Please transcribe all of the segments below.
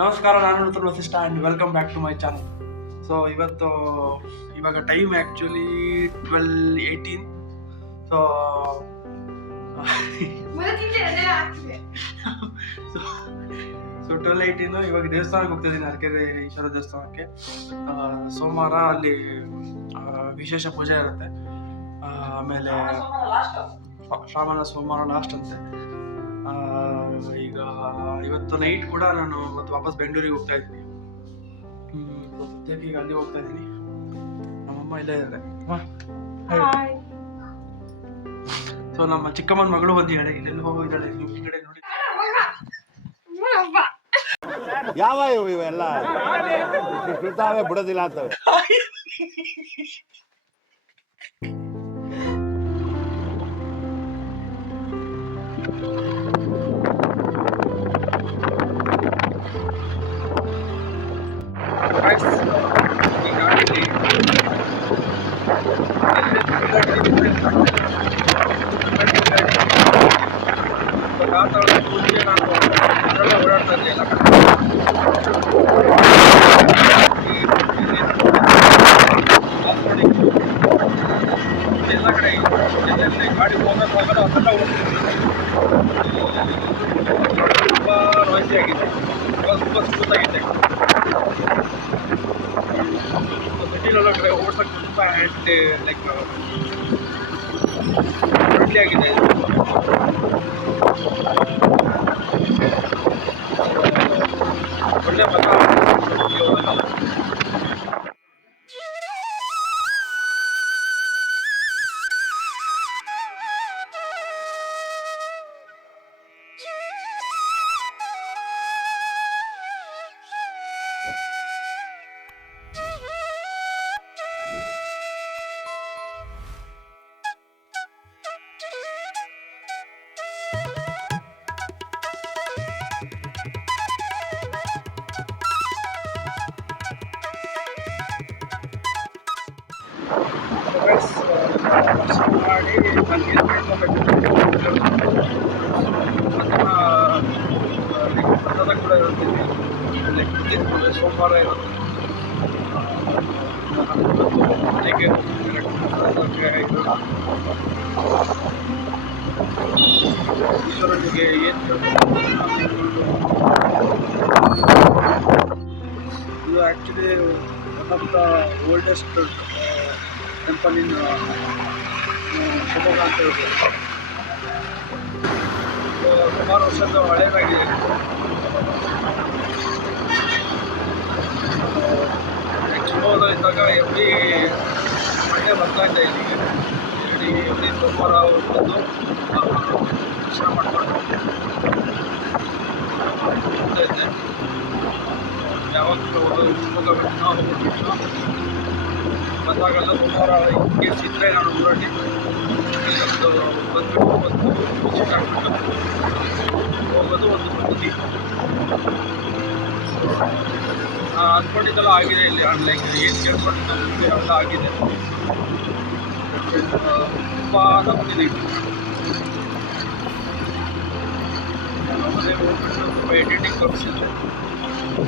ನಮಸ್ಕಾರ, ನಾನು Nuthan Vasishta and welcome back to my channel. So ಇವಾಗ ಟೈಮ್ ಆ್ಯಕ್ಚುಲಿ 12:18. ಸೊ ಸೊ 12:18 ಇವಾಗ ದೇವಸ್ಥಾನಕ್ಕೆ ಹೋಗ್ತಾ ಇದ್ದೀನಿ, ಅರಕೆರೆ ಈಶ್ವರ ದೇವಸ್ಥಾನಕ್ಕೆ. ಸೋಮವಾರ ಅಲ್ಲಿ ವಿಶೇಷ ಪೂಜೆ ಇರುತ್ತೆ. ಆಮೇಲೆ ಶ್ರಾವಣ ಸೋಮವಾರ ಲಾಸ್ಟ್ ಅಂತೆ. ಈಗ ಇವತ್ತು ನೈಟ್ ಕೂಡ ನಾನು ಮತ್ತೆ ವಾಪಸ್ ಬೆಂಗಳೂರಿಗೆ ಹೋಗ್ತಾ ಇದ್ದೀನಿ. ಸದ್ಯಕ್ಕೆ ಈಗ ಅಲ್ಲಿ ಹೋಗ್ತಾ ಇದ್ದೀನಿ. ನಮ್ಮಮ್ಮ ಇಲ್ಲೇ ಇದ್ದಾರೆ. ಸೊ ನಮ್ಮ ಚಿಕ್ಕಮ್ಮನ ಮಗಳು ಬಂದಿದ್ದಾಳೆ. ಇಲ್ಲೆಲ್ಲಿ ಹೋಗಿದ್ದಾಳೆ ಈ ಕಡೆ ನೋಡಿ. ಯಾವ ಇವೆಲ್ಲ ಸುತ್ತಾವೆ ಬಿಡೋದಿಲ್ಲ ಅಂತವೆ. ಓಡಾಡ್ತಾ ಇದ್ದೆ ಎಲ್ಲ ಕಡೆ ಗಾಡಿ ಹೋಗೋದು ಅದೆಲ್ಲ ತುಂಬ ನಾಯ್ಸಿ ಆಗಿದೆ. ತುಂಬ ಸ್ಮೂತಾಗಿದೆ. ಸಿಟಿಲೆಲ್ಲ ಕಡೆ ಓಡ್ಸೋಕ್ಕೆ ತುಂಬ ಲೈಕ್ ಫ್ರೆಂಡ್ಲಿ ಆಗಿದೆ. ಒಳ್ಳೆ ಮತ ಮಾಡಿ ನನಗೆ ಪ್ರಸಾದ ಕೂಡ ಇರುತ್ತೀನಿ. ಸೋಮವಾರ ಇರುತ್ತೆ. ಈಶ್ವರನಿಗೆ ಏನು ಇದು actually one of the oldest temple ಇನ್ ಶಿವಮೊಗ್ಗ ಅಂತ ಹೇಳ್ಬೋದು. ಸುಮಾರು ವರ್ಷದ ಹಳೇದಾಗಿದೆ. ಶಿವಮೊಗ್ಗದಲ್ಲಿದ್ದಾಗ ಎವ್ರಿ ಮಂಡೆ ಬರ್ತಾ ಇದ್ದೆ ಇಲ್ಲಿಗೆ. ಎವ್ರಿ ಸೋಮವಾರ ಬಂದು ದರ್ಶನ ಮಾಡಿಕೊಂಡು ಹೋಗ್ತಾ ಇದ್ದೆ. ಯಾವತ್ತೂ ಶಿವಮೊಗ್ಗ ಹೋಗ್ಬಿಟ್ಟು ಬಂದಾಗೆಲ್ಲ ಸೋಮವಾರ ಕೇಸ್ ಇದ್ದರೆ ನಾನು ಊರಲ್ಲಿ ಬಂದ್ಬಿಟ್ಟು ಒಂದು ವಿಸಿಟ್ ಹಾಕ್ಬಿಟ್ಟು ಹೋಗೋದು ಒಂದು ಪದ್ಧತಿ. ಅಂದ್ಕೊಂಡಿದ್ದೆಲ್ಲ ಆಗಿದೆ ಇಲ್ಲಿ. ಲೈಕ್ ಏನು ಕೇಳ್ಕೊಂಡಿದ್ದ ನಿಮಗೆ ಎಲ್ಲ ಆಗಿದೆ. ತುಂಬ ನಂಬಿದೆ. ಮನೆ ಹೋಗ್ಬಿಟ್ಟು ತುಂಬ ಎಡಿಟಿಂಗ್ ವರ್ಕ್ಸ್ ಇದೆ.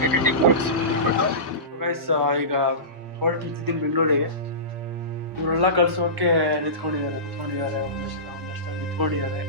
ಎಡಿಟಿಂಗ್ ವರ್ಕ್ಸ್ ಬಿಟ್ಬಿಟ್ಟು ಈಗ ಹೊರಟಿದ್ದೀನಿ ಬೆಂಗಳೂರಿಗೆ. ಇವರೆಲ್ಲ ಕಳಿಸೋಕ್ಕೆ ನಿಂತ್ಕೊಂಡಿದ್ದಾರೆ. ಒಂದಷ್ಟು ನಿಂತ್ಕೊಂಡಿದ್ದಾರೆ.